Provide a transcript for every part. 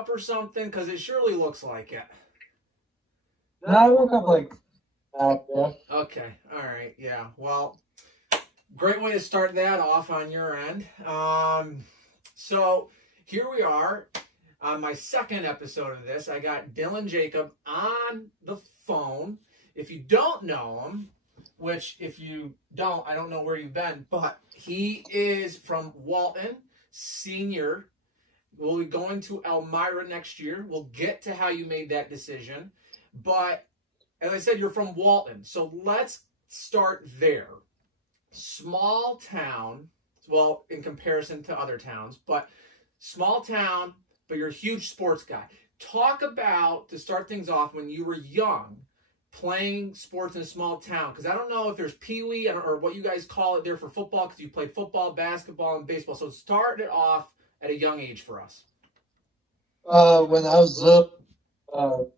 up or something? Because it surely looks like it. No, I woke up like yeah. Okay. All right. Yeah. Well, great way to start that off on your end. So here we are on my second episode of this. I got Dylan Jacob on the phone. If you don't know him, which if you don't, I don't know where you've been, but he is from Walton, senior. We'll be going to Elmira next year. We'll get to how you made that decision. But as I said, you're from Walton. So let's start there. Small town, well, in comparison to other towns, but small town, but you're a huge sports guy. Talk about, to start things off, when you were young, playing sports in a small town, because I don't know if there's peewee or what you guys call it there for football, because you played football, basketball, and baseball. So start it off at a young age for us. When I was little,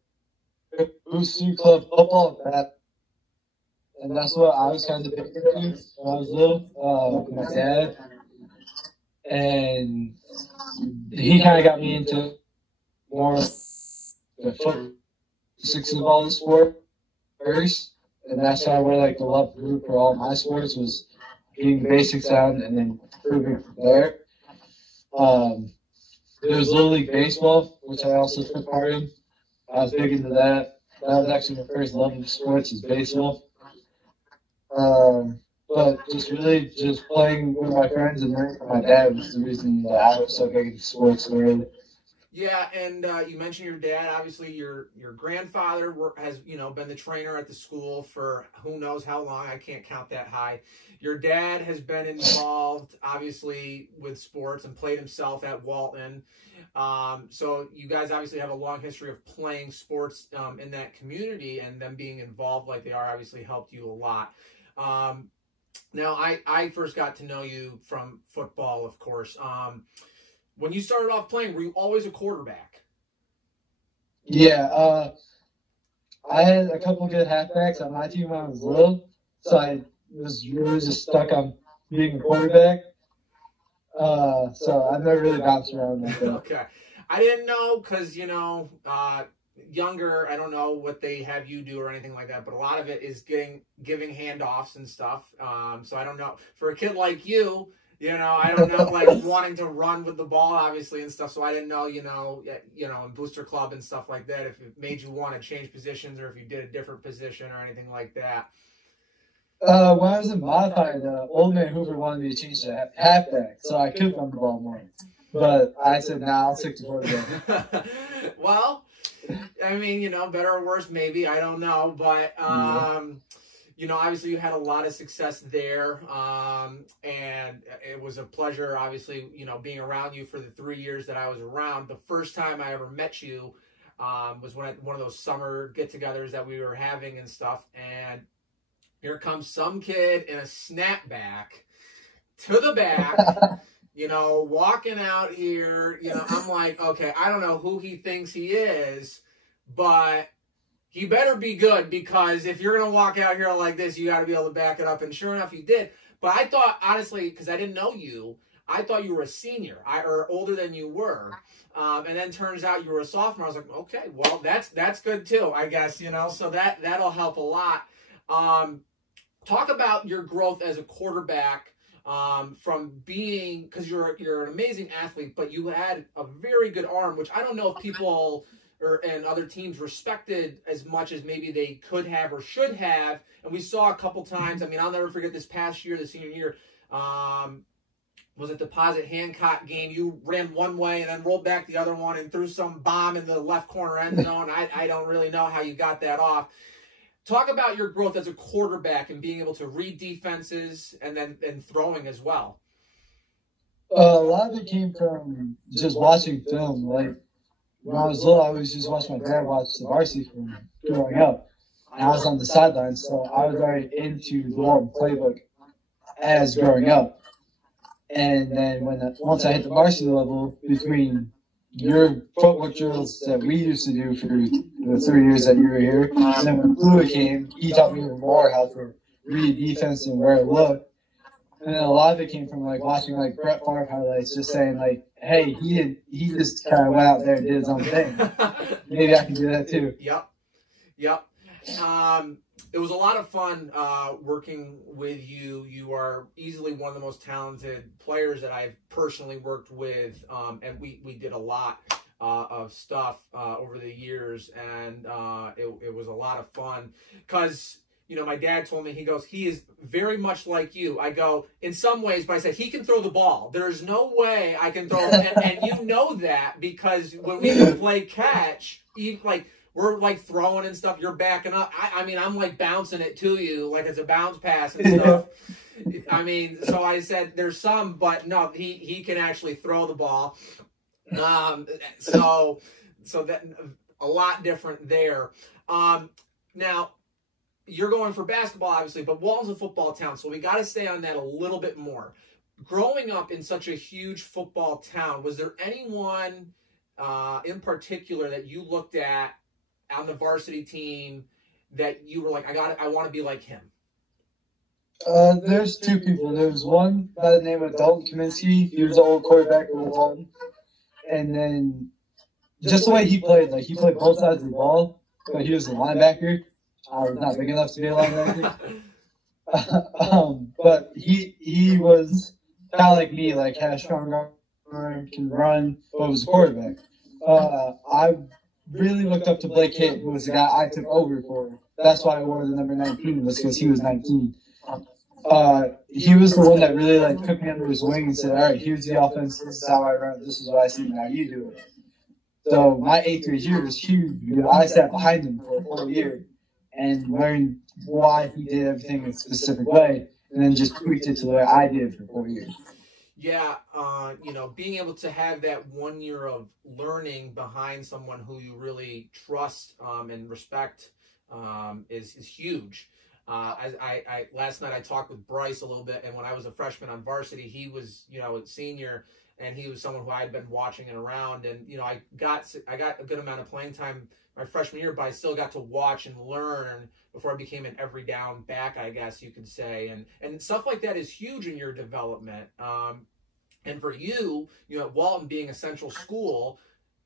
Booster Club football and that, and that's what I was kind of big into when I was little. With my dad, and he kind of got me into more the foot, six of all the sport first, and that's how I really like the love group for all my sports was getting the basics down and then improving from there. There was Little League Baseball, which I also took part in. I was big into that. That was actually my first love of sports, is baseball. But just playing with my friends and learning from my dad was the reason that I was so big into sports early. Yeah, and you mentioned your dad. Obviously, your grandfather has been the trainer at the school for who knows how long. I can't count that high. Your dad has been involved, obviously, with sports and played himself at Walton. So you guys obviously have a long history of playing sports in that community, and them being involved like they are obviously helped you a lot. Now, I first got to know you from football, of course. When you started off playing, were you always a quarterback? Yeah, I had a couple good halfbacks on my team when I was little, so I was really just stuck on being a quarterback. So I've never really bounced around like that. Okay. I didn't know because, younger, I don't know what they have you do or anything like that, but a lot of it is giving handoffs and stuff. So I don't know. For a kid like you, I don't know, like wanting to run with the ball, obviously, and stuff. So I didn't know, in Booster Club and stuff like that, if it made you want to change positions or if you did a different position or anything like that. When I was in modified, old man Hoover wanted me to change to halfback, so I could run the ball more. But I said, nah, I'll stick to quarterback. Well, I mean, better or worse, maybe. I don't know. But, obviously you had a lot of success there. And it was a pleasure, obviously, being around you for the 3 years that I was around. The first time I ever met you was one of those summer get-togethers that we were having and stuff. And here comes some kid in a snapback to the back, walking out here. I'm like, okay, I don't know who he thinks he is, but he better be good, because if you're going to walk out here like this, you got to be able to back it up. And sure enough, you did. But I thought, honestly, because I didn't know you, I thought you were a senior or older than you were. And then turns out you were a sophomore. I was like, okay, well, that's good too, I guess, so that'll help a lot. Talk about your growth as a quarterback, from being, because you're an amazing athlete, but you had a very good arm, which I don't know if people and other teams respected as much as maybe they could have or should have. And we saw a couple times. I mean, I'll never forget this past year, the senior year. Was it Deposit Hancock game? You ran one way and then rolled back the other one and threw some bomb in the left corner end zone. I don't really know how you got that off. Talk about your growth as a quarterback and being able to read defenses and throwing as well. A lot of it came from just watching film. Like, when I was little, I always just watched my dad watch the varsity from growing up. And I was on the sidelines, so I was already into the Walton playbook as growing up. And then once I hit the varsity level, between your footwork drills that we used to do for the 3 years that you were here, and then when Fluid came, he taught me even more how to read defense and where to look. And then a lot of it came from like watching like Brett Favre highlights, just saying like, hey, he just kind of went out there and did his own thing. Maybe I can do that too. Yep. It was a lot of fun working with you. You are easily one of the most talented players that I've personally worked with, and we did a lot of stuff over the years, and it was a lot of fun because, you know, my dad told me, he goes, he is very much like you. I go, in some ways, but I said, he can throw the ball. There's no way I can throw it. And you know that because when we play catch, like, we're like throwing and stuff, you're backing up. I mean, I'm like bouncing it to you like it's a bounce pass and stuff. I mean, so I said there's some, but no, he can actually throw the ball. So that a lot different there. Now, you're going for basketball, obviously, but Walton's a football town, so we got to stay on that a little bit more. Growing up in such a huge football town, was there anyone in particular that you looked at on the varsity team that you were like, I want to be like him? There's two people. There's one by the name of Dalton Kaminsky. He was the old quarterback of Walton. And then just the way he played, like he played both sides of the ball, but he was a linebacker. I was not big enough to be a linebacker. But he was kind of like me, like had a strong arm, can run, but was a quarterback. I really looked up to Blake Hitt, who was the guy I took over for. That's why I wore the number 19, was because he was 19. He was the one that really like took me under his wing and said, all right, here's the offense, this is how I run, this is what I see, now you do it. So my 8th grade year was huge because I sat behind him for a whole year and learned why he did everything in a specific way, and then just tweaked it to the way I did for 4 years. Yeah, you know, being able to have that 1 year of learning behind someone who you really trust and respect is huge. I last night I talked with Bryce a little bit, and when I was a freshman on varsity, he was, you know, a senior, and he was someone who I had been watching and around, and you know, I got a good amount of playing time my freshman year, but I still got to watch and learn before I became an every down back, I guess you could say, and stuff like that is huge in your development. And for you, you know, Walton being a central school,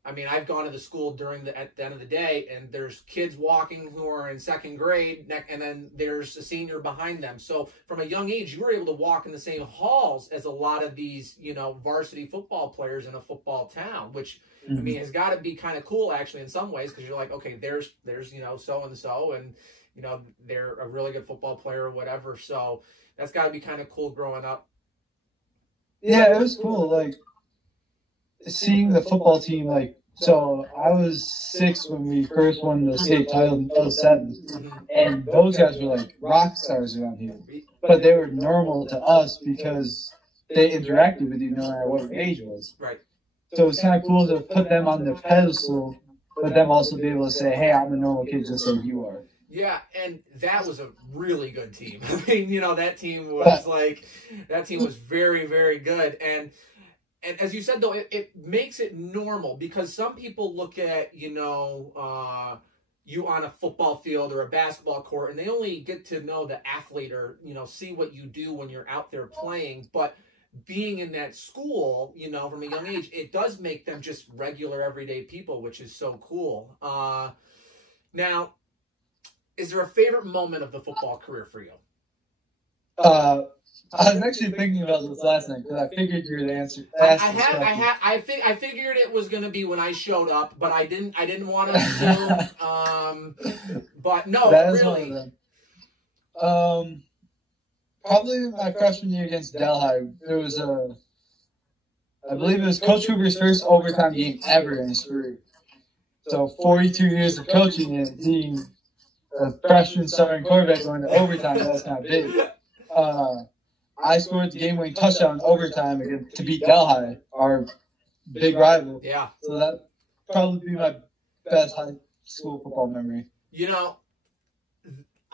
I mean, I've gone to the school at the end of the day, and there's kids walking who are in 2nd grade, and then there's a senior behind them. So from a young age, you were able to walk in the same halls as a lot of these, you know, varsity football players in a football town, which, I mean, has got to be kind of cool, actually, in some ways, because you're like, okay, there's you know, so-and-so, and, you know, they're a really good football player or whatever. So that's got to be kind of cool growing up. Yeah, it was cool, like, seeing the football team, like, so I was 6 when we first won the state title in 07, and those guys were like rock stars around here. But they were normal to us because they interacted with you no matter what your age was. Right. So it was kind of cool to put them on the pedestal, but them also be able to say, hey, I'm a normal kid just like you are. Yeah, and that was a really good team. I mean, you know, that team was very, very good. And as you said, though, it makes it normal because some people look at, you know, you on a football field or a basketball court, and they only get to know the athlete or, you know, see what you do when you're out there playing. But being in that school, you know, from a young age, it does make them just regular, everyday people, which is so cool. Now, is there a favorite moment of the football career for you? I was actually thinking about this last night because I figured you would answer. I figured it was going to be when I showed up, but I didn't want to assume. But no, that is really. One of them. Probably my freshman year against Delhi. There was I believe it was Coach Hoover's first overtime game ever in his career. So 42 years of coaching and being a freshman starting quarterback going to overtime, that's not big. I scored the game-winning touchdown in overtime to beat Delhi, our big rival. Yeah. So that probably be my best high school football memory. You know,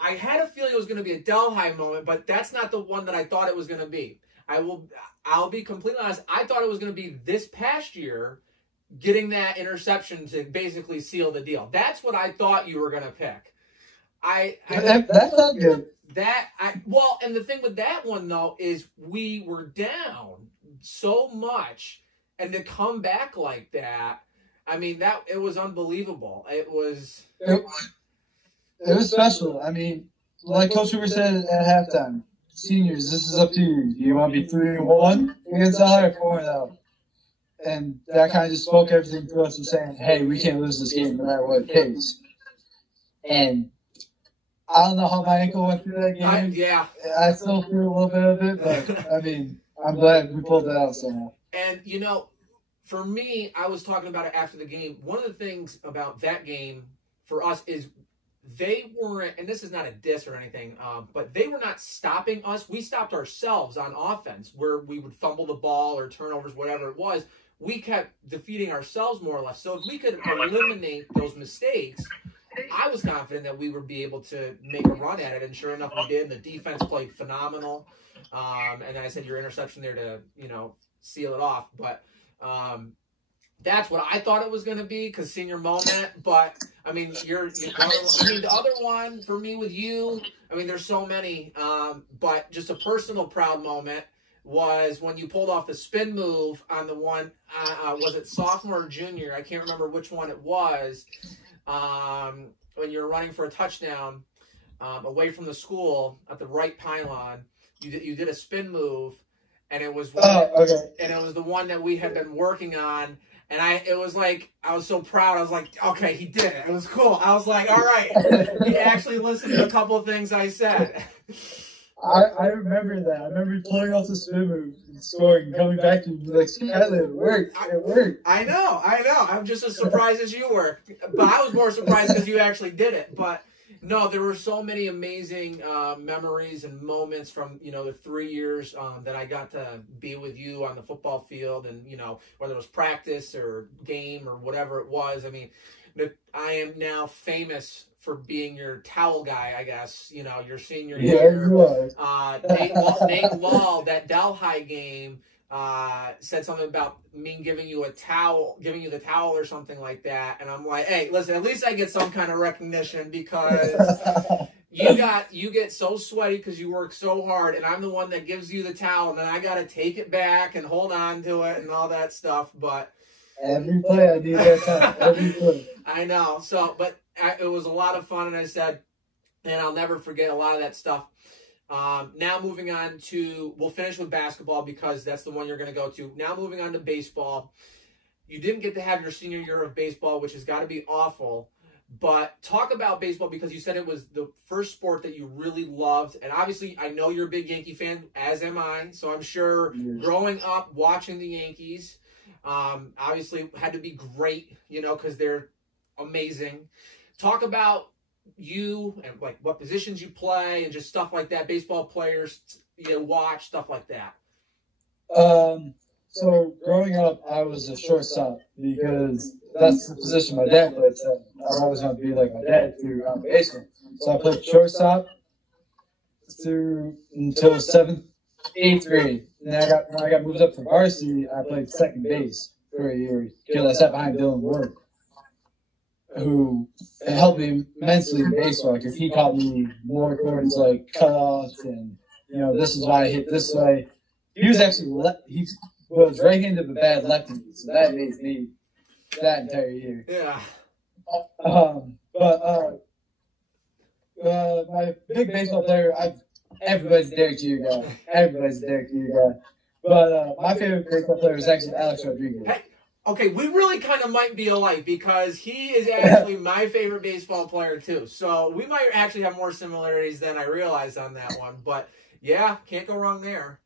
I had a feeling it was going to be a Delhi moment, but that's not the one that I thought it was going to be. I'll be completely honest. I thought it was going to be this past year, getting that interception to basically seal the deal. That's what I thought you were going to pick. That felt good. Well, and the thing with that one though is we were down so much, and to come back like that, I mean it was unbelievable. It was special. I mean, like Coach Hoover said at halftime, seniors, this is up to you. Do you want to be 3-1 against LA or 4-0? And that kind of just spoke everything to us and saying, hey, we can't lose this game no matter what it takes. And I don't know how my ankle went through that game. I still feel a little bit of it, but I mean, I'm glad we pulled it out somehow. And, you know, for me, I was talking about it after the game. One of the things about that game for us is they weren't, and this is not a diss or anything, but they were not stopping us. We stopped ourselves on offense where we would fumble the ball or turnovers, whatever it was. We kept defeating ourselves more or less. So if we could eliminate those mistakes, I was confident that we would be able to make a run at it, and sure enough, we did. And the defense played phenomenal. And I said your interception there to, you know, seal it off. But that's what I thought it was going to be because senior moment. But I mean, the other one for me with you. I mean, there's so many. But just a personal proud moment was when you pulled off the spin move on the one. Was it sophomore or junior? I can't remember which one it was. When you were running for a touchdown away from the school at the right pylon, you did a spin move, and it was and it was the one that we had been working on. And it was like, I was so proud. I was like, okay, he did it. It was cool. I was like, all right. He actually listened to a couple of things I said. I remember that. I remember pulling off the spin move and scoring and coming back to me like, Skyler, it worked. It worked. I know. I'm just as surprised as you were. But I was more surprised because you actually did it. But no, there were so many amazing memories and moments from, you know, the 3 years that I got to be with you on the football field, and, you know, whether it was practice or game or whatever it was. I mean, I am now famous for being your towel guy, I guess. You know, your senior year. Nate Law, that Delhi game, said something about me giving you the towel or something like that. And I'm like, hey, listen, at least I get some kind of recognition because you get so sweaty because you work so hard, and I'm the one that gives you the towel, and then I got to take it back and hold on to it and all that stuff. But every play I do that time. Every play. I know. So, but it was a lot of fun, and I said, and I'll never forget a lot of that stuff. Now moving on to, we'll finish with basketball because that's the one you're going to go to. Now moving on to baseball. You didn't get to have your senior year of baseball, which has got to be awful. But talk about baseball because you said it was the first sport that you really loved. And obviously, I know you're a big Yankee fan, as am I. So I'm sure growing up, watching the Yankees, obviously had to be great, you know, because they're amazing. Talk about you and like what positions you play and just stuff like that. Baseball players you watch, stuff like that. So growing up, I was a shortstop because that's the position my dad played. So I always wanted to be like my dad through baseball. So I played shortstop until 7th, 8th grade. And then when I got moved up to varsity, I played second base for a year because I sat behind Dylan Ward, who helped me immensely in baseball because he taught me more towards like cutoffs and, you know, this is why I hit this way. He was actually he was right-handed but bad lefty, so that amazed me that entire year. Yeah. My big baseball player, everybody's a Derek Jeter guy. Everybody's a Derek Jeter guy. But my favorite baseball player is actually Alex Rodriguez. Hey, okay, we really kind of might be alike because he is actually my favorite baseball player too. So we might actually have more similarities than I realized on that one. But yeah, can't go wrong there.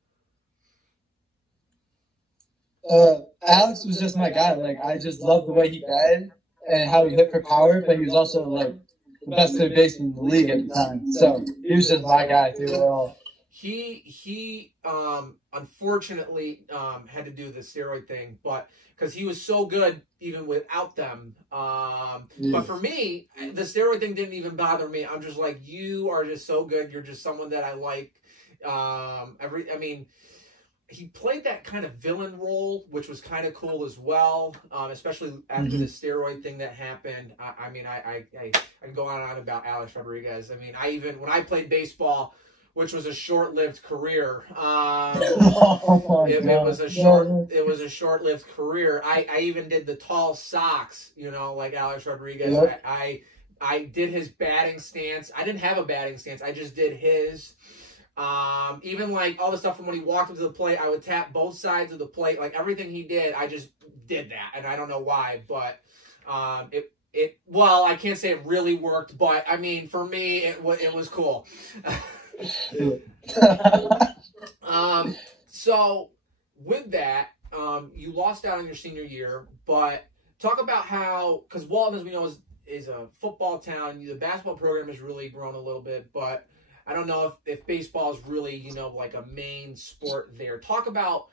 Alex was just my guy. Like, I just loved the way he batted and how he hit for power, but he was also like the best third baseman in the league at the time. So he was just my guy through it all. He unfortunately had to do the steroid thing, but because he was so good even without them. But for me, the steroid thing didn't even bother me. I'm just like, you are just so good. You're just someone that I like. he played that kind of villain role, which was kind of cool as well, especially after the steroid thing that happened. I mean, I can go on and on about Alex Rodriguez. I mean, when I played baseball, which was a short-lived career, it was a short-lived career. I even did the tall socks, you know, like Alex Rodriguez. Yep. I did his batting stance. I didn't have a batting stance. I just did his. Even like all the stuff from when he walked up to the plate, I would tap both sides of the plate. Like everything he did, I just did that, and I don't know why, but well, I can't say it really worked, but I mean, for me, it was cool. So with that, you lost out on your senior year, but talk about how, because Walton, as we know, is a football town. The basketball program has really grown a little bit, but I don't know if baseball is really, you know, like a main sport there. Talk about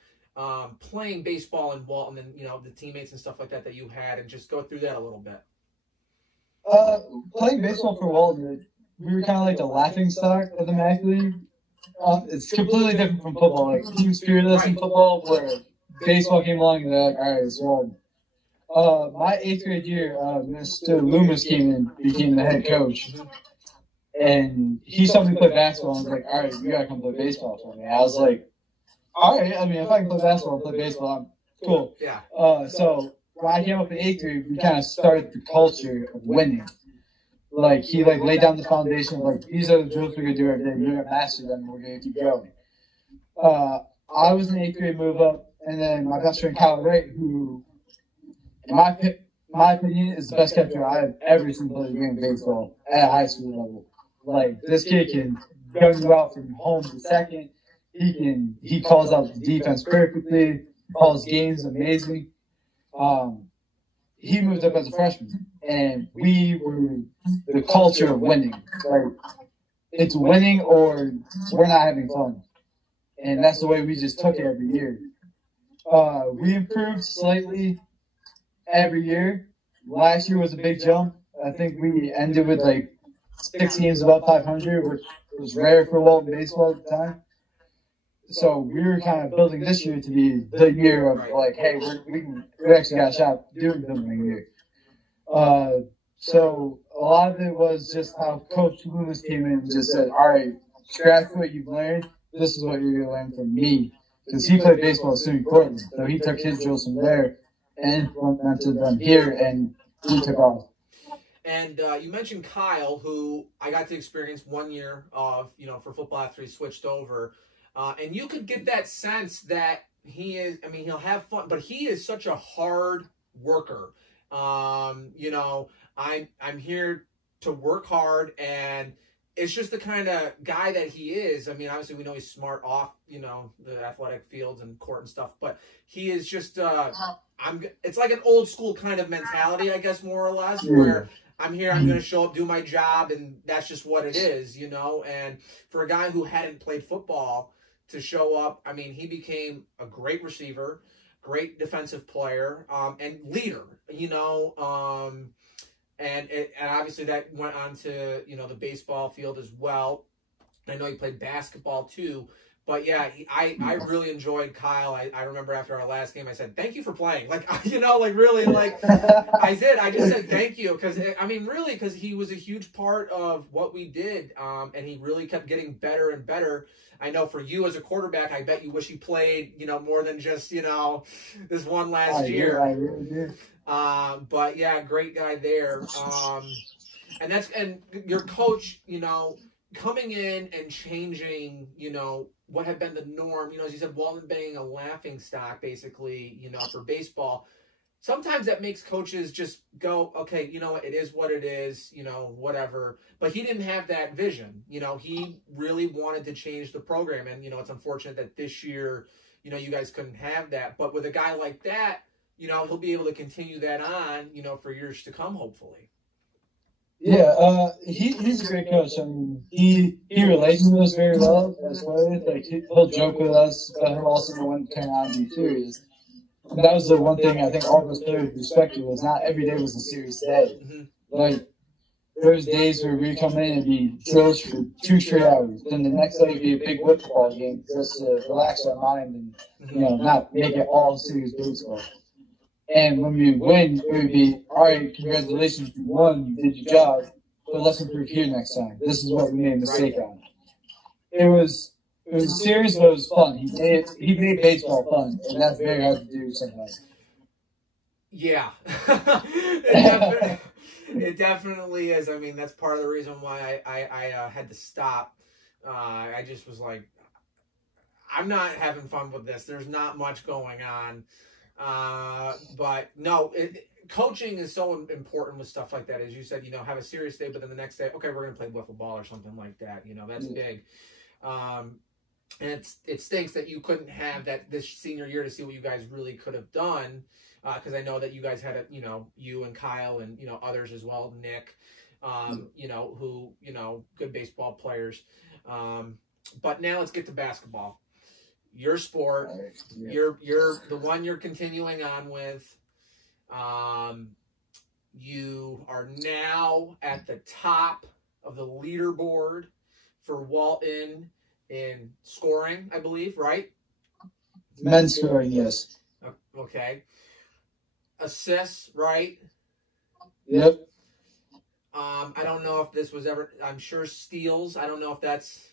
playing baseball in Walton and, you know, the teammates and stuff like that you had, and just go through that a little bit. Playing baseball for Walton, we were kind of like the laughing stock of the MAC League. It's completely different from football. Like team spiritless in football, where baseball came along and they're like, all right, so my 8th grade year, Mr. Loomis came in, became the head coach. And he saw me play basketball and was like, all right, you got to come play baseball for me. I was like, all right, I mean, if I can play basketball and play baseball, I'm cool. Yeah. So when I came up in 8th grade, we kind of started the culture of winning. Like, he laid down the foundation of, like, these are the drills we're going to do every day. We're going to master them and we're going to keep going. I was in 8th grade move up, and then my best friend Kyle Wright, who, in my opinion, is the best catcher I've ever seen play the game of baseball at a high school level. Like, this kid can gun you out from home to second. He calls out the defense perfectly, calls games amazing. He moved up as a freshman, and we were the culture of winning. Like, it's winning or we're not having fun. And that's the way we just took it every year. We improved slightly every year. Last year was a big jump. I think we ended with like 6 games above 500, which was rare for Walton baseball at the time. So we were kind of building this year to be the year of like, hey, we actually got a shot doing something here. So a lot of it was just how Coach Loomis came in and just said, all right, scratch what you've learned. This is what you're going to learn from me. Because he played baseball at SUNY Portland. So he took his drills from there and implemented them here, and we took off. And you mentioned Kyle, who I got to experience 1 year of, you know, for football after he switched over. And you could get that sense that he is, I mean, he'll have fun, but he is such a hard worker. You know, I'm here to work hard, and it's just the kind of guy that he is. I mean, obviously we know he's smart off, you know, the athletic fields and court and stuff, but he is just, it's like an old school kind of mentality, I guess, more or less, where I'm here, I'm going to show up, do my job, and that's just what it is, you know. And for a guy who hadn't played football to show up, I mean, he became a great receiver, great defensive player, and leader, you know. And obviously that went on to, you know, the baseball field as well. I know he played basketball too. But yeah, I really enjoyed Kyle. I remember after our last game, I said, thank you for playing. Like, you know, like really, like I just said thank you. Because, I mean, really, because he was a huge part of what we did. And he really kept getting better and better. I know for you as a quarterback, I bet you wish he played, you know, more than just, you know, this one last year. I really do. But yeah, great guy there. And your coach, you know, coming in and changing, you know, what had been the norm, you know, as you said, Walton being a laughing stock, basically, you know, for baseball. Sometimes that makes coaches just go, okay, you know what, it is what it is, you know, whatever. But he didn't have that vision. You know, he really wanted to change the program. And, you know, it's unfortunate that this year, you know, you guys couldn't have that. But with a guy like that, you know, he'll be able to continue that on, you know, for years to come, hopefully. Yeah, he's a great coach. I mean, he relates with us very well as well. Like, he'll joke with us, but he'll also know when to turn on and be serious. And that was the one thing I think all of us players respected, was not every day was a serious day. Like, there was days where we come in and be drills for 2 straight hours. Then the next day would be a big football game just to relax our mind and, not make it all serious baseball. And when we win, it would be, all right, congratulations, you won, you did your job, but let's improve here next time. This is what we made a mistake on. It was serious, but it was fun. He made baseball fun, and that's very hard to do sometimes. Yeah. It definitely is. I mean, that's part of the reason why I had to stop. I just was like, I'm not having fun with this. There's not much going on. But no, coaching is so important with stuff like that. As you said, have a serious day, but then the next day, okay, we're going to play wiffle ball or something like that. That's big. And it stinks that you couldn't have that this senior year to see what you guys really could have done. Because I know that you guys had you and Kyle and, others as well, Nick, who, good baseball players. But now let's get to basketball. Your sport, you're the one you're continuing on with. You are now at the top of the leaderboard for Walton in scoring, I believe, right? Men's scoring, yes. Okay. Assists, right? Yep. I don't know if this was ever. I'm sure steals. I don't know if that's.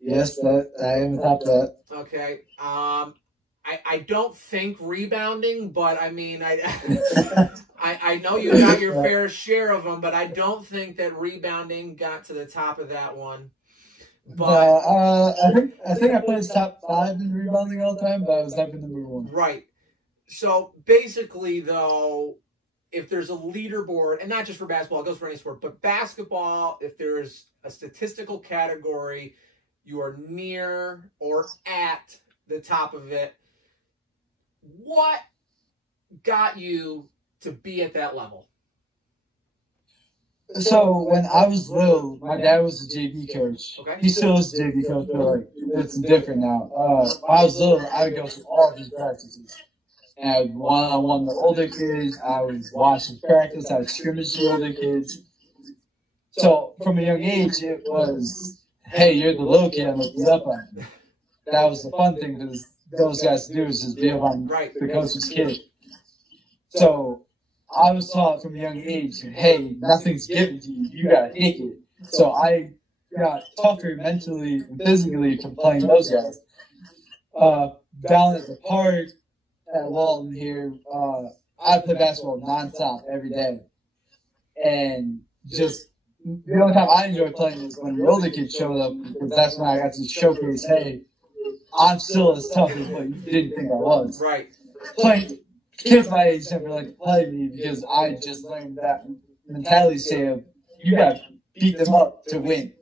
Yes, that I am top of that. Okay. I don't think rebounding, but I mean, I know you got your fair share of them, but I don't think that rebounding got to the top of that one. But I think I played top 5 in rebounding all the time, but I was never number 1. Right. So basically, though, if there's a leaderboard, and not just for basketball, it goes for any sport, but basketball, if there's a statistical category, you are near or at the top of it. What got you to be at that level? So when I was little, my dad was a JV coach. Okay. He still is a JV coach, but it's different now. When I was little, I would go to all of his practices. And I would one-on-one with older kids. I would watch his practice. I would scrimmage with older kids. So from a young age, it was, hey, you're the little kid. I'm looking up on you. That was the fun thing because those guys do is just be up on the coach's kid. So I was taught from a young age, hey, nothing's given to you. You got to take it. So I got tougher mentally and physically to playing those guys. Down at the park, at Walton here, I play basketball nonstop every day. And just the only time I enjoy playing is when the older kids showed up because that's when I got to showcase, hey, I'm still as tough as what you didn't think I was. Right. Playing kids my age never like to play me because I just learned that mentality say of you got to beat them up to win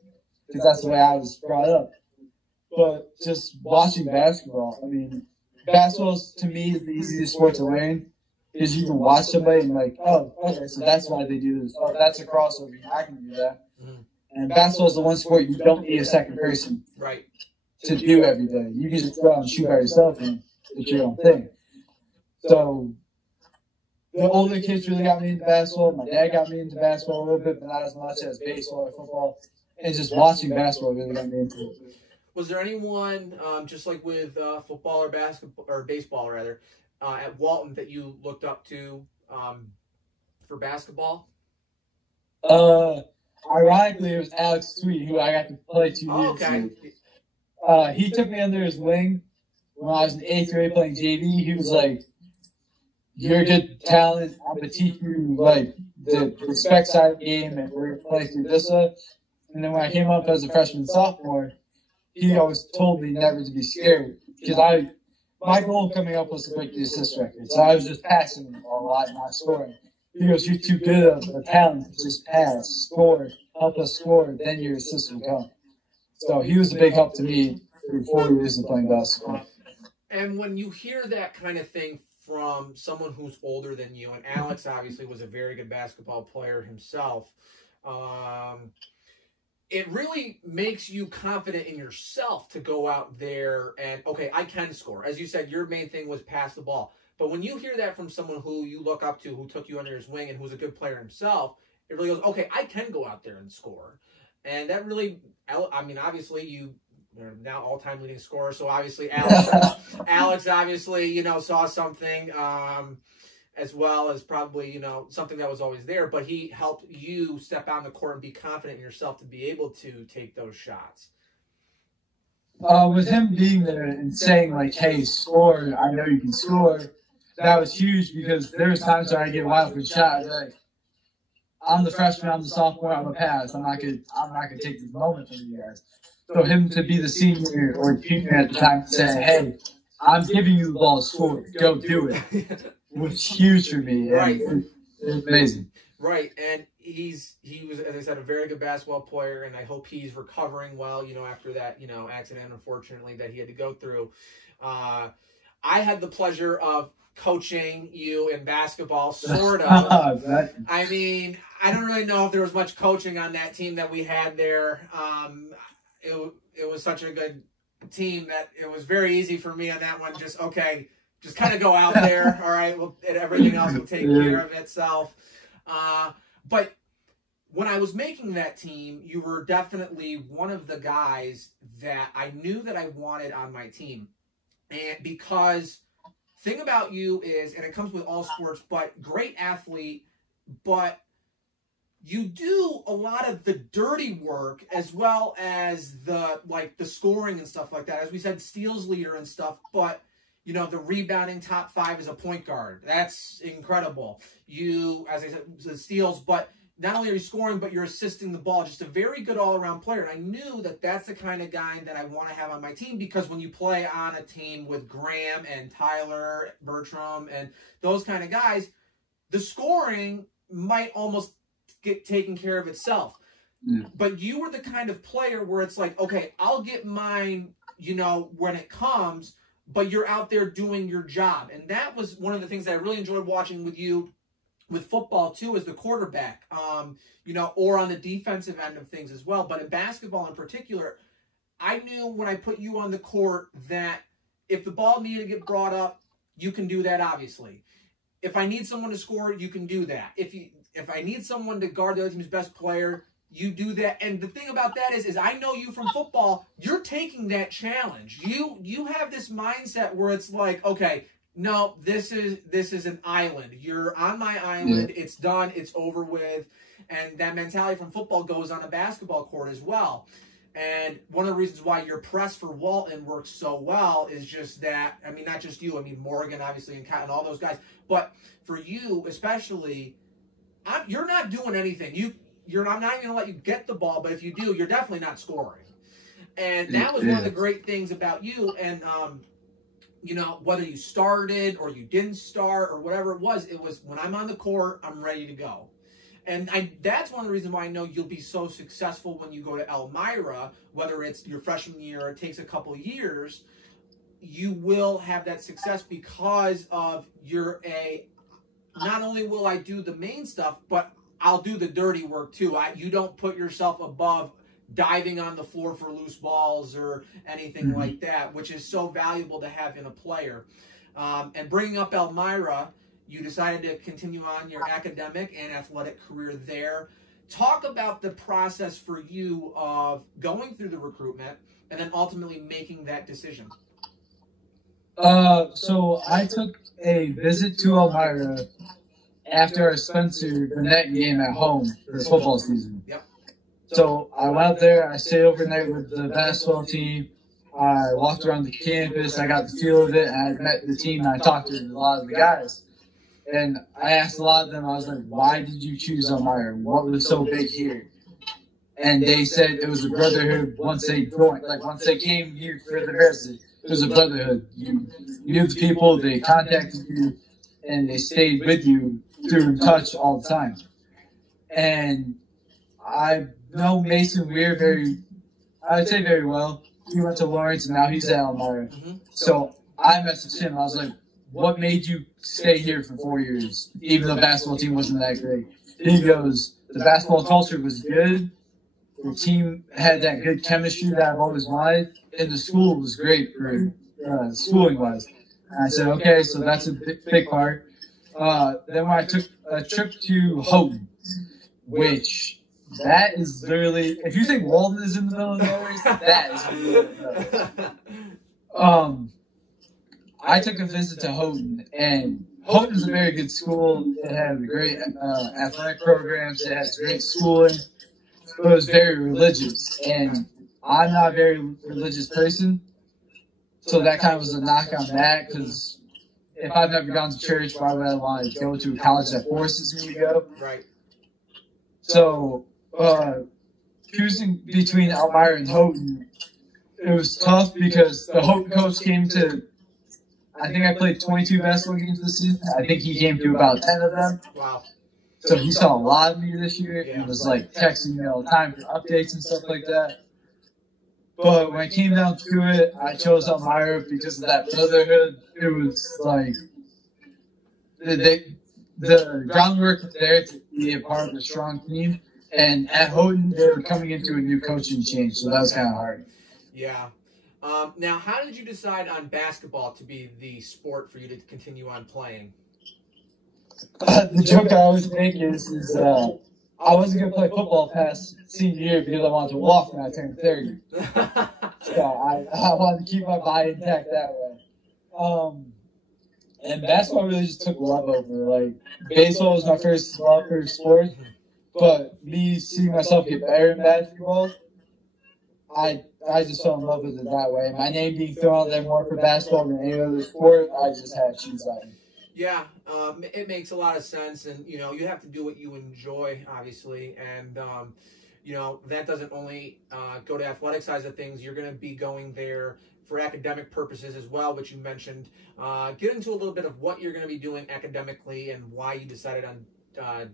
because that's the way I was brought up. But just watching basketball, I mean, basketball to me is the easiest sport to learn because you can watch somebody and like, oh, okay, so that's why they do this. Oh, that's a crossover. I can do that. Mm-hmm. And basketball is the one sport you don't need a second person to do every day. You can just go out and shoot by yourself and do your own thing. So the older kids really got me into basketball. My dad got me into basketball a little bit, but not as much as baseball or football. And just watching basketball really got me into it. Was there anyone, just like with football or basketball or baseball rather, at Walton that you looked up to for basketball? Ironically, it was Alex Sweet, who I got to play 2 years ago. He took me under his wing when I was in 8th grade playing JV. He was like, you're a good talent. I'm going to teach you like the respect side of the game, and we're going to play through this stuff. And then when I came up as a freshman and sophomore, he always told me never to be scared because my goal coming up was to break the assist record. So I was just passing a lot, not scoring. He goes, you're too good of a talent to just pass, score, help us score, then your assist will come. So he was a big help to me through 4 years of playing basketball. And when you hear that kind of thing from someone who's older than you, and Alex obviously was a very good basketball player himself, it really makes you confident in yourself to go out there and, okay, I can score. As you said, your main thing was pass the ball. But when you hear that from someone who you look up to, who took you under his wing and who's a good player himself, it really goes, okay, I can go out there and score. And that really, I mean, obviously you are now all-time leading scorer, so obviously Alex obviously, you know, saw something, as well as probably, you know, something that was always there, but he helped you step out on the court and be confident in yourself to be able to take those shots. With him being there and saying, like, hey, score, I know you can score, that was huge because there was times where I get wild for a shot. Like, I'm the freshman, I'm the sophomore, I'm a pass. I'm not gonna take this moment from you guys. So him to be the senior or junior at the time and say, hey, I'm giving you the ball, score, go do it, was huge for me. Right. It was amazing. Right, and he was, as I said, a very good basketball player, and I hope he's recovering well, you know, after that, you know, accident, unfortunately, that he had to go through. I had the pleasure of coaching you in basketball, sort of. I mean, I don't really know if there was much coaching on that team that we had there. It was such a good team that it was very easy for me on that one. Just kind of go out there. All right, well, and everything else will take care of itself. But when I was making that team, you were definitely one of the guys that I knew that I wanted on my team. And because thing about you is, and it comes with all sports, but great athlete, but you do a lot of the dirty work as well as the scoring and stuff like that. As we said, steals leader and stuff, but you know, the rebounding top 5 as a point guard. That's incredible. You, as I said, the steals, but not only are you scoring, but you're assisting the ball. Just a very good all-around player. And I knew that that's the kind of guy that I want to have on my team because when you play on a team with Graham and Tyler, Bertram, and those kind of guys, the scoring might almost get taken care of itself. Yeah. But you were the kind of player where it's like, okay, I'll get mine, you know, when it comes, but you're out there doing your job. And that was one of the things that I really enjoyed watching with you with football, too, as the quarterback, you know, or on the defensive end of things as well. But in basketball in particular, I knew when I put you on the court that if the ball needed to get brought up, you can do that, obviously. If I need someone to score, you can do that. If I need someone to guard the other team's best player, you do that. And the thing about that is I know you from football, you're taking that challenge. You have this mindset where it's like, okay, no, this is an island. You're on my island. Yeah. It's done. It's over with. And that mentality from football goes on a basketball court as well. And one of the reasons why your press for Walton works so well is just that, I mean, not just you, I mean, Morgan, obviously, and Cotton, all those guys. But for you, especially, you're not doing anything. I'm not even going to let you get the ball, but if you do, you're definitely not scoring. And that was one of the great things about you. And, you know, whether you started or you didn't start or whatever it was when I'm on the court, I'm ready to go. And that's one of the reasons why I know you'll be so successful when you go to Elmira, whether it's your freshman year or it takes a couple years, you will have that success because of not only will I do the main stuff, but I'll do the dirty work too. You don't put yourself above diving on the floor for loose balls or anything like that, which is so valuable to have in a player. And bringing up Elmira, you decided to continue on your academic and athletic career there. Talk about the process for you of going through the recruitment and then ultimately making that decision. So I took a visit to Elmira after our Spencer Burnett game at home for football season. Yep. So I went out there, I stayed overnight with the basketball team, I walked around the campus, I got the feel of it, and I met the team, and I talked to a lot of the guys. And I asked a lot of them, I was like, why did you choose Elmira? What was so big here? And they said it was a brotherhood once they joined, like once they came here for the visit, it was a brotherhood. You knew the people, they contacted you, and they stayed with you through in touch all the time. And I know Mason Weir I would say very well. He went to Lawrence and now he's at Elmira. So I messaged him. I was like, what made you stay here for 4 years, even though the basketball team wasn't that great? He goes, the basketball culture was good. The team had that good chemistry that I've always wanted. And the school was great for schooling-wise. And I said, okay, so that's a big part. Then when I took a trip to Houghton, which that is literally, if you think Walton is in the middle of nowhere, that is in the middle of nowhere. I took a visit to Houghton, and Houghton is a very good school. It had great athletic programs. It has great schooling. But it was very religious, and I'm not a very religious person, so that kind of was a knock on that, because if I've never gone to church, why would I want to go to a college that forces me to go? Right. So, choosing between Elmira and Houghton, it was tough because the Houghton coach came to, I think I played 22 basketball games this season. I think he came to about 10 of them. Wow. So he saw a lot of me this year and was like texting me all the time for updates and stuff like that. But when it came down to it, I chose Elmira because of that brotherhood. It was like the groundwork was there to be a part of a strong team. And at Houghton, they were coming into a new coaching change, so that was kind of hard. Yeah. Now, how did you decide on basketball to be the sport for you to continue on playing? The joke I always make is I wasn't going to play football past senior year because I wanted to walk when I turned 30. So I wanted to keep my body intact that way. And basketball really just took love over. Like, baseball was my first love for sport, but me seeing myself get better in basketball, I just fell in love with it that way. My name being thrown out there more for basketball than any other sport, I just had to choose that. Yeah, it makes a lot of sense, and you have to do what you enjoy, obviously, and that doesn't only go to athletic sides of things. You're going to be going there for academic purposes as well, which you mentioned. Get into a little bit of what you're going to be doing academically and why you decided on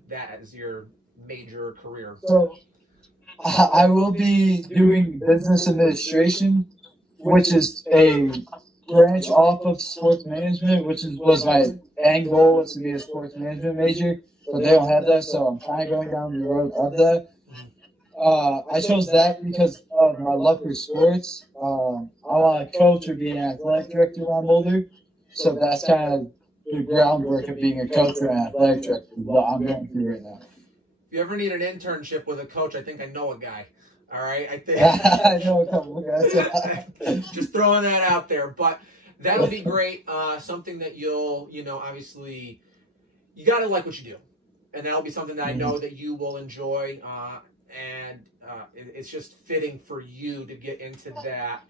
that as your major career. So I will be doing business administration, which is a branch off of sports management, which was my end goal, was to be a sports management major, but they don't have that, so I'm kind of going down the road of that. I chose that because of my love for sports. I want to coach or be an athletic director when I'm older, so that's kind of the groundwork of being a coach or an athletic director, what I'm going through right now. If you ever need an internship with a coach, I think I know a guy. All right, I think I know a couple of guys. Just throwing that out there, but that'll be great. Something that you'll, obviously, you gotta like what you do, and that'll be something that I know that you will enjoy. And it's just fitting for you to get into that.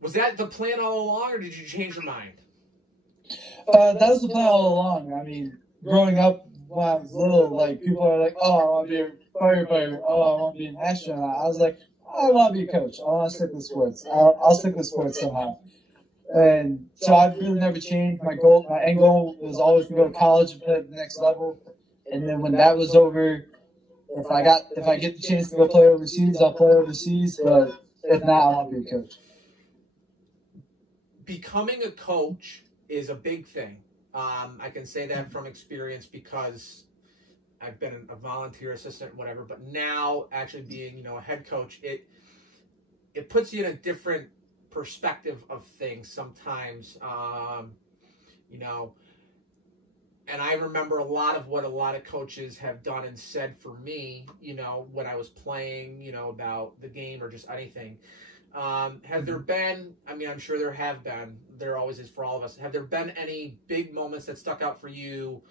Was that the plan all along, or did you change your mind? That was the plan all along. I mean, growing up when I was little, like, people are like, "Oh, I want to be a firefighter. Oh, I want to be an astronaut." I was like, I want to be a coach. I want to stick with sports. I'll stick with sports somehow. And so I've really never changed. My end goal was always to go to college and play at the next level. And then when that was over, if I get the chance to go play overseas, I'll play overseas. But if not, I want to be a coach. Becoming a coach is a big thing. I can say that from experience because I've been a volunteer assistant, whatever, but now actually being, a head coach, it puts you in a different perspective of things sometimes, and I remember a lot of what a lot of coaches have done and said for me, when I was playing, about the game or just anything. Have there been, I'm sure there have been, there always is for all of us, have there been any big moments that stuck out for you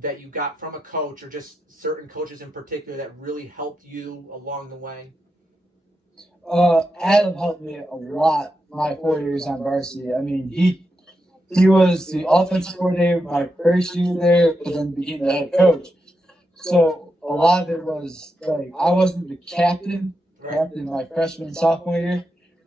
that you got from a coach or just certain coaches in particular that really helped you along the way? Adam helped me a lot my 4 years on varsity. I mean, he was the offensive coordinator my first year there, but then became the head coach. So a lot of it was like I wasn't the captain my freshman and sophomore year,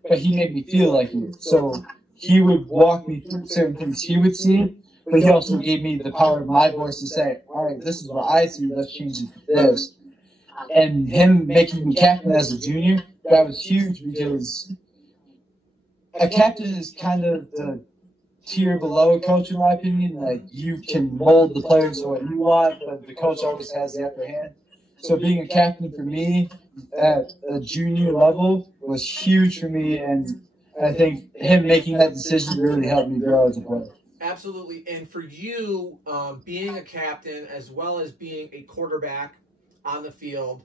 but he made me feel like it. So he would walk me through certain things he would see, but he also gave me the power of my voice to say, all right, this is what I see, let's change it to this. And him making me captain as a junior, that was huge because a captain is kind of the tier below a coach, in my opinion. Like, you can mold the players to what you want, but the coach always has the upper hand. So being a captain for me at a junior level was huge for me, and I think him making that decision really helped me grow as a player. absolutely. And for you, being a captain as well as being a quarterback on the field,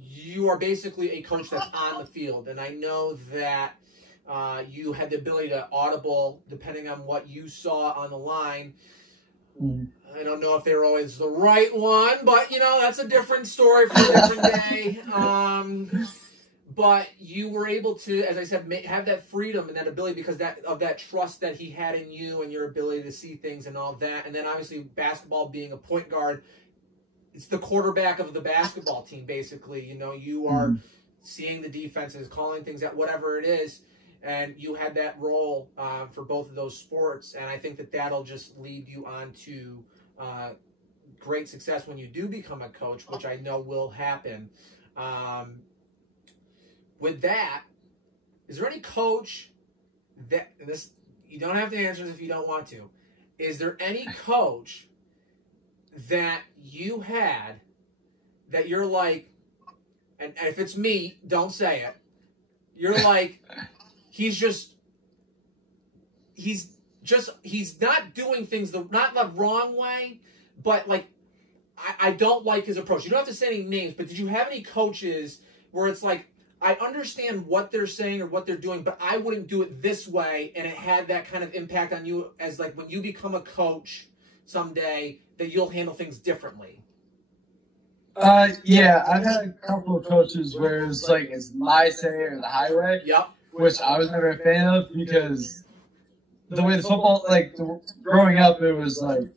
you are basically a coach that's on the field. And I know that you had the ability to audible depending on what you saw on the line. I don't know if they were always the right one, but, that's a different story for a different day. But you were able to, as I said, have that freedom and that ability because of that trust that he had in you and your ability to see things and all that. And then obviously basketball being a point guard, it's the quarterback of the basketball team, basically. You are seeing the defenses, calling things out, whatever it is. And you had that role for both of those sports. And I think that that'll just lead you on to great success when you do become a coach, which I know will happen. With that, is there any coach that this you don't have to answer this if you don't want to? Is there any coach that you had that you're like, and if it's me, don't say it. You're like, he's not doing things not the wrong way, but like I don't like his approach. You don't have to say any names, but did you have any coaches where it's like, I understand what they're saying or what they're doing, but I wouldn't do it this way, and it had that kind of impact on you as like when you become a coach someday that you'll handle things differently? Yeah, I've had a couple of coaches where it's like it's my say or the highway. Yep. Which I was never a fan of because the way the football, growing up, it was like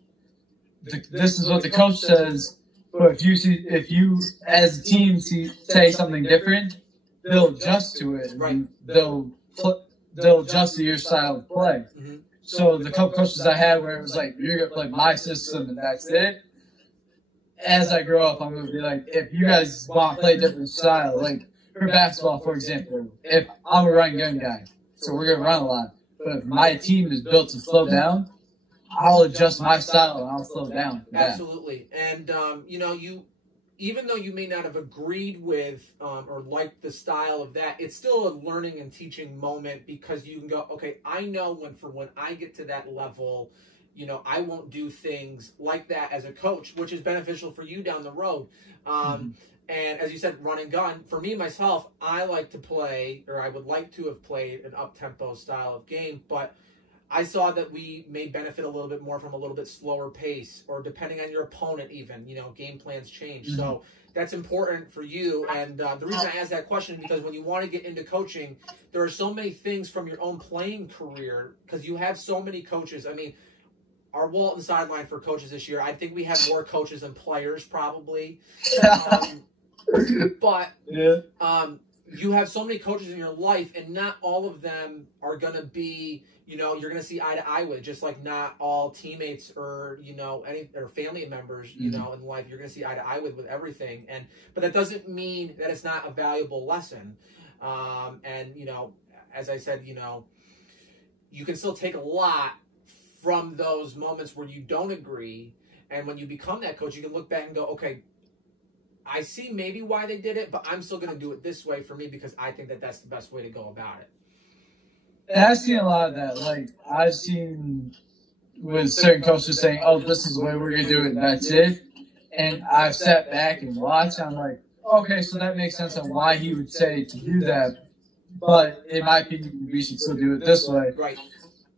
this is what the coach says, but if you as a team say something different, they'll adjust to it. Right. They'll adjust to your style of play. Mm-hmm. So the couple coaches I had where it was like, you're going to play my system and that's it. As I grow up, I'm going to be like, if you guys want to play a different style, like for basketball, for example, if I'm a run gun guy, so we're going to run a lot. But if my team is built to slow down, I'll adjust my style and I'll slow down. Absolutely. And, even though you may not have agreed with or liked the style of that, it's still a learning and teaching moment because you can go, okay, I know when I get to that level, I won't do things like that as a coach, which is beneficial for you down the road. And as you said, run and gun. For me, myself, I like to play, or I would like to have played an up-tempo style of game, but I saw that we may benefit a little bit more from a little bit slower pace, or depending on your opponent even, game plans change. Mm-hmm. So that's important for you. And the reason I asked that question is because when you want to get into coaching, there are so many things from your own playing career, because you have so many coaches. I mean, our Walton sideline for coaches this year, I think we have more coaches than players probably. But you have so many coaches in your life, and not all of them are going to be, you're going to see eye to eye with, just like not all teammates or, or family members, in life, you're going to see eye to eye with everything. But that doesn't mean that it's not a valuable lesson. As I said, you can still take a lot from those moments where you don't agree. And when you become that coach, you can look back and go, okay, I see maybe why they did it, but I'm still going to do it this way for me because I think that that's the best way to go about it. And I've seen a lot of that. Like, I've seen with certain coaches saying, oh, this is the way we're going to do it, and that's it. And I've sat back and watched, and I'm like, okay, so that makes sense on why he would say to do that. But in my opinion, we should still do it this way. Right.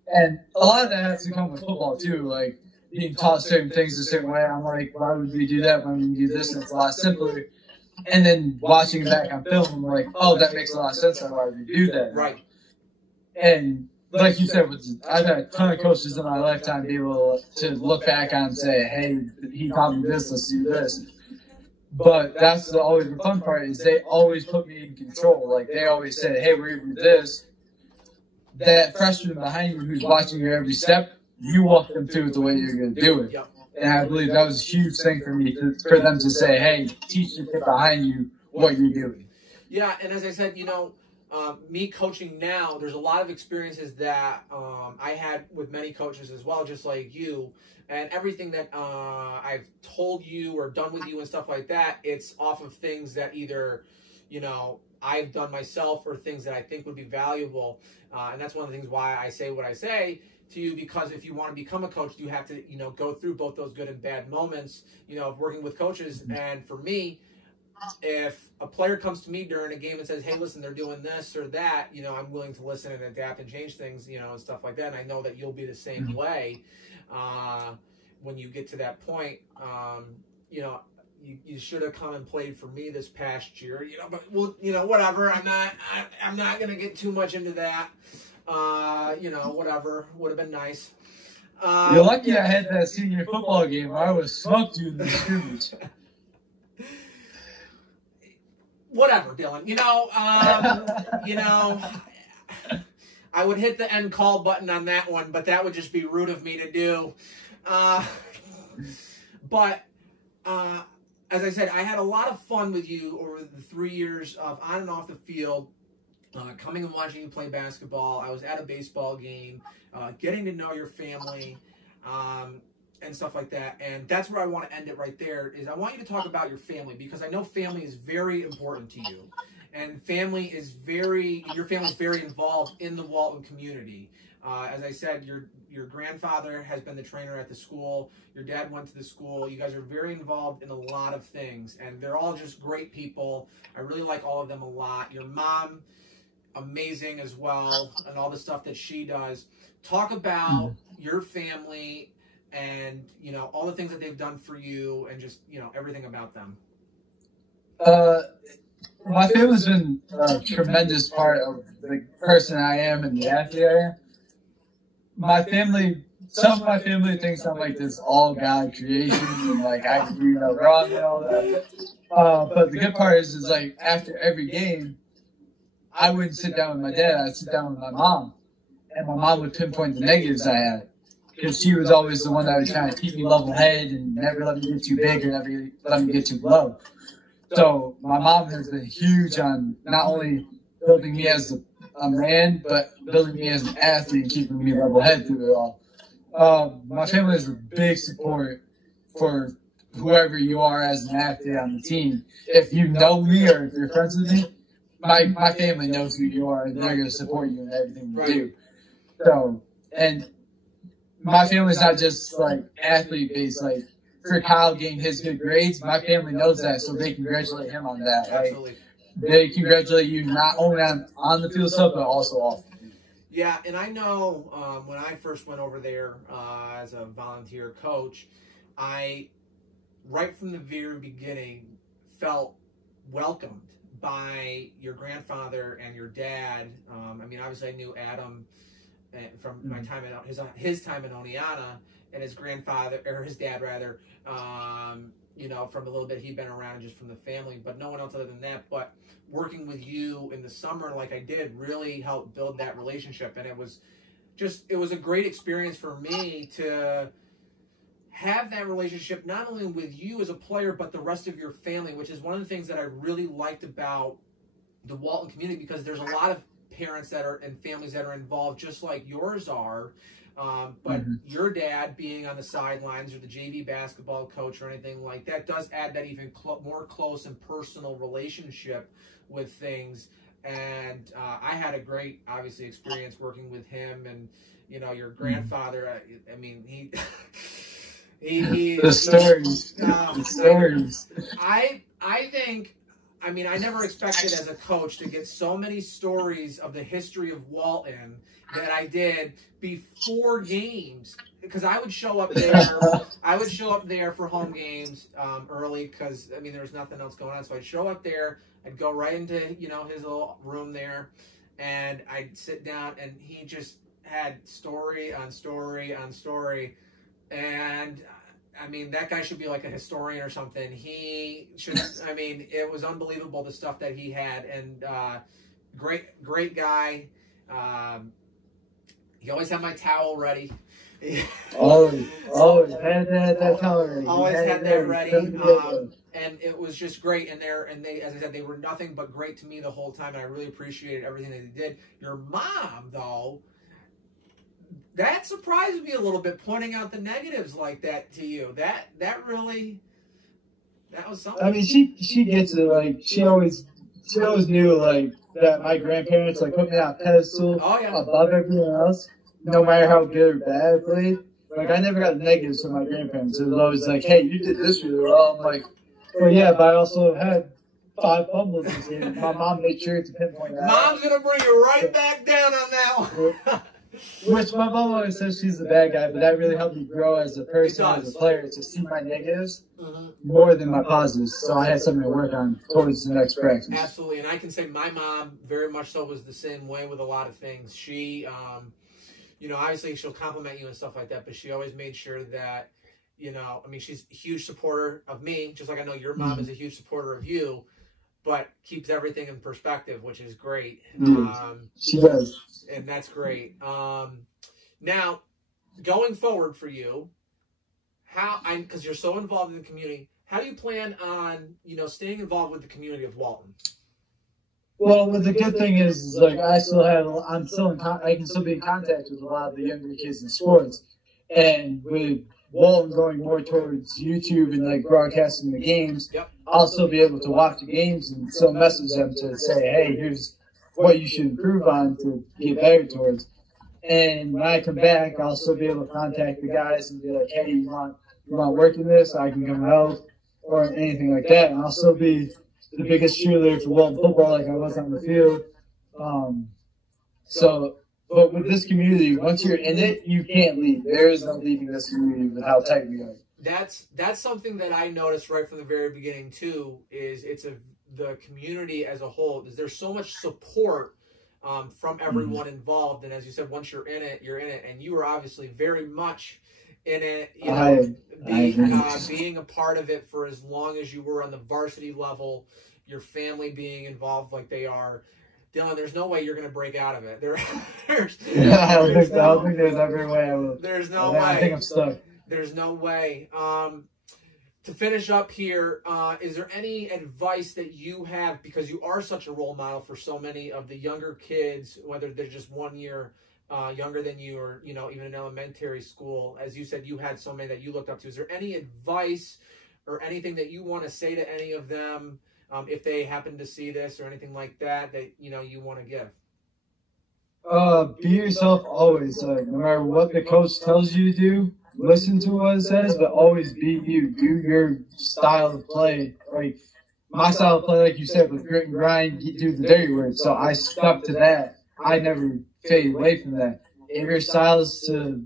And a lot of that has to come with football, too. Like, being taught certain things a certain way. I'm like, why would we do that when we do this? And it's a lot simpler. And then watching it back on film, I'm like, oh, that makes a lot of sense on why we do that. Right. And like you said, I've had a ton of coaches in my lifetime be able to look back on and say, hey, he taught me this, let's do this. But that's always the fun part, is they always put me in control. Like, they always say, hey, we're going to do this. That freshman behind you who's watching your every step, you walk them through it the way you're going to do it. Yep. And I believe that was a huge thing for me, for them to say, hey, teach the kid behind you what you're doing. Yeah, and as I said, me coaching now, there's a lot of experiences that I had with many coaches as well, just like you. And everything that I've told you or done with you and stuff like that, it's off of things that either, you know, I've done myself or things that I think would be valuable. And that's one of the things why I say what I say to you, because if you want to become a coach, you have to, you know, go through both those good and bad moments, you know, of working with coaches. And for me, if a player comes to me during a game and says, hey, listen, they're doing this or that, you know, I'm willing to listen and adapt and change things, you know, and stuff like that. And I know that you'll be the same way when you get to that point. You know, you should have come and played for me this past year, you know, but well, you know, whatever. I'm not going to get too much into that. You know, whatever would have been nice. You're lucky I had that senior football game where I was smoked you in the scrimmage. Whatever, Dylan. You know, I would hit the end call button on that one, but that would just be rude of me to do. But as I said, I had a lot of fun with you over the 3 years of on and off the field, coming and watching you play basketball. I was at a baseball game, getting to know your family, and stuff like that. And that's where I want to end it right there, is I want you to talk about your family, because I know family is very important to you. And your family is very involved in the Walton community. As I said, your grandfather has been the trainer at the school. Your dad went to the school. You guys are very involved in a lot of things, and they're all just great people. I really like all of them a lot. Your mom, amazing as well, and all the stuff that she does. Talk about your family and, you know, all the things that they've done for you, and just, you know, everything about them. My family's been a tremendous part of the person I am and the athlete I am. My family, some of my family thinks I'm like this all God creation and like I can do no wrong and all that. But the good part is like after every game, I wouldn't sit down with my dad. I'd sit down with my mom, and my mom would pinpoint the negatives I had, because she was always the one that was trying to keep me level-headed and never let me get too big or never let me get too low. So my mom has been huge on not only building me as a man, but building me as an athlete and keeping me level-headed through it all. My family is a big support for whoever you are as an athlete on the team. If you know me or if you're friends with me, my family knows who you are, and they're going to support you in everything you do. So, and my family's not just like athlete based. Like for Kyle getting his good grades, my family knows that, so they congratulate him on that. Like, they congratulate you not only on the field stuff, but also off. Yeah, and I know when I first went over there as a volunteer coach, I, right from the very beginning, felt welcomed by your grandfather and your dad. I mean, obviously I knew Adam from my time at his time in Oneonta, and his grandfather, or his dad rather, you know, from a little bit he'd been around just from the family, but no one else other than that. But working with you in the summer like I did really helped build that relationship, and it was a great experience for me to have that relationship not only with you as a player, but the rest of your family, which is one of the things that I really liked about the Walton community, because there's a lot of parents that are and families that are involved just like yours are. But your dad being on the sidelines or the JV basketball coach or anything like that does add that even more close and personal relationship with things. And I had a great, obviously, experience working with him, and, you know, your grandfather, I mean, he the stories. I think, I mean, I never expected as a coach to get so many stories of the history of Walton that I did before games, because I would show up there. For home games early, because I mean there was nothing else going on. So I'd show up there. I'd go right into, you know, his little room there, and I'd sit down, and he just had story on story on story. And I mean, that guy should be like a historian or something. He should, I mean, it was unbelievable the stuff that he had. And great guy. He always had my towel ready. always had that towel ready. Always had that ready. And it was just great. And they, as I said, they were nothing but great to me the whole time. And I really appreciated everything that they did. Your mom, though, that surprised me a little bit, pointing out the negatives like that to you. That really, that was something. I mean, she gets it. Like, she always she always knew like that my grandparents like put me on a pedestal above everyone else, no matter how good or bad I played. Like I never got negatives from my grandparents. It was always like, "Hey, you did this really well." I'm like, "Well, yeah, but I also had 5 fumbles this game." My mom made sure to pinpoint that. Mom's gonna bring you right back down on that one. Which my mom always says she's the bad guy, but that really helped me grow as a person, as a player, to see my negatives more than my positives. So I had something to work on towards the next practice. Absolutely, and I can say my mom very much so was the same way with a lot of things. She, you know, obviously she'll compliment you and stuff like that, but she always made sure that, you know, I mean, she's a huge supporter of me, just like I know your mom is a huge supporter of you, but keeps everything in perspective, which is great. She does. And that's great. Now, going forward for you, because you're so involved in the community, how do you plan on, you know, staying involved with the community of Walton? Well, the good thing is like I can still be in contact with a lot of the younger kids in sports, and with Walton going more towards YouTube and like broadcasting the games, I'll still be able to watch the games and still message them to say, "Hey, here's what you should improve on to get better towards." And when I come back, I'll still be able to contact the guys and be like, "Hey, you want work in this? I can come help," or anything like that. And I'll still be the biggest cheerleader for Walton football like I was on the field. But with this community, once you're in it, you can't leave. There is no leaving this community with how tight we are. That's something that I noticed right from the very beginning too. Is the community as a whole. Is there's so much support from everyone involved, and as you said, once you're in it, and you were obviously very much in it. You know, being a part of it for as long as you were on the varsity level, your family being involved like they are. Dylan, there's no way you're going to break out of it. I don't think there's every way I will. There's no way. I think I'm stuck. There's no way. To finish up here, is there any advice that you have, because you are such a role model for so many of the younger kids, whether they're just 1 year younger than you or, you know, even in elementary school? As you said, you had so many that you looked up to. Is there any advice or anything that you want to say to any of them if they happen to see this or anything like that, you know, you want to give? Be yourself always. Like, no matter what the coach tells you to do, listen to what it says, but always be you. Do your style of play. Like my style of play, like you said, with grit and grind, you do the dirty work. So I stuck to that. I never faded away from that. If your style is to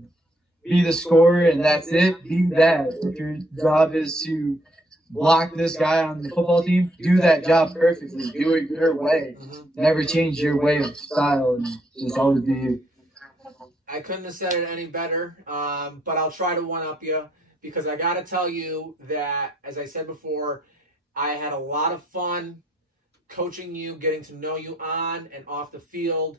be the scorer and that's it, be that. If your job is to block this guy on the football team, do that job perfectly. Do it your way. Never change your way of style, and just always be you. I couldn't have said it any better, but I'll try to one-up you, because I got to tell you that, as I said before, I had a lot of fun coaching you, getting to know you on and off the field,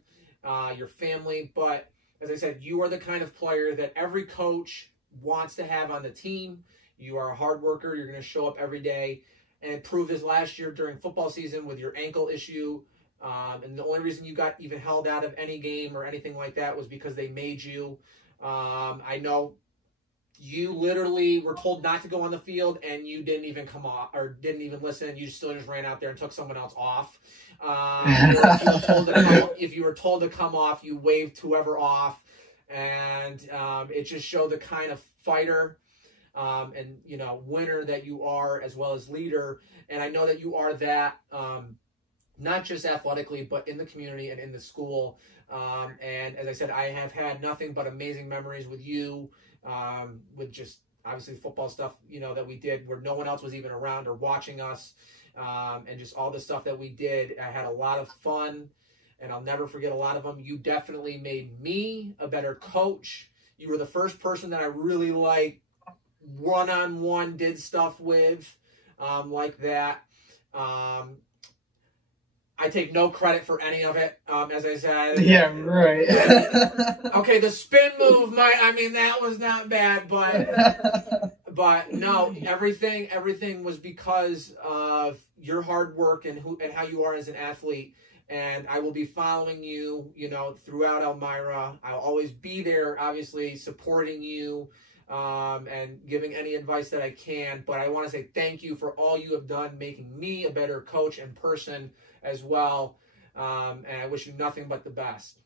your family. But as I said, you are the kind of player that every coach wants to have on the team. You are a hard worker. You're going to show up every day. And it proved this last year during football season with your ankle issue. And the only reason you got even held out of any game or anything like that was because they made you. I know you literally were told not to go on the field, and you didn't even come off or didn't even listen. You still just ran out there and took someone else off. If you were told to come off, you waved whoever off, and it just showed the kind of fighter and, you know, winner that you are, as well as leader. And I know that you are that. Not just athletically, but in the community and in the school. And as I said, I have had nothing but amazing memories with you, with just obviously football stuff, you know, that we did where no one else was even around or watching us, and just all the stuff that we did. I had a lot of fun, and I'll never forget a lot of them. You definitely made me a better coach. You were the first person that I really like one-on-one did stuff with, like that. I take no credit for any of it, as I said. Yeah, right. Okay, the spin move, that was not bad, but no, everything was because of your hard work and how you are as an athlete. And I will be following you, you know, throughout Elmira. I'll always be there, obviously, supporting you, and giving any advice that I can. But I want to say thank you for all you have done, making me a better coach and person as well. And I wish you nothing but the best.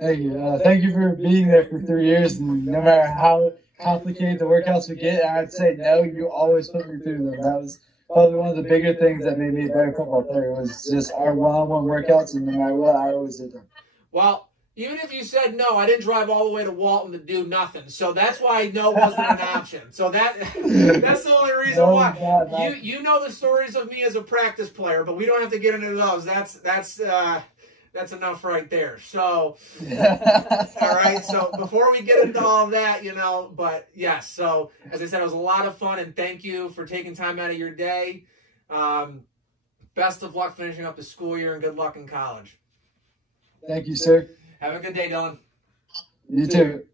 Thank you. Thank you for being there for 3 years. And no matter how complicated the workouts would get, I'd say no, you always put me through them. That was probably one of the bigger things that made me a better football player was just our one-on-one workouts, and no matter what, I always did them. Well, even if you said no, I didn't drive all the way to Walton to do nothing. So that's why no wasn't an option. So that's the only reason why. You know the stories of me as a practice player, but we don't have to get into those. That's enough right there. So, all right. So before we get into all that, but yes. So as I said, it was a lot of fun, and thank you for taking time out of your day. Best of luck finishing up the school year, and good luck in college. Thank you, sir. Have a good day, Dylan. You too.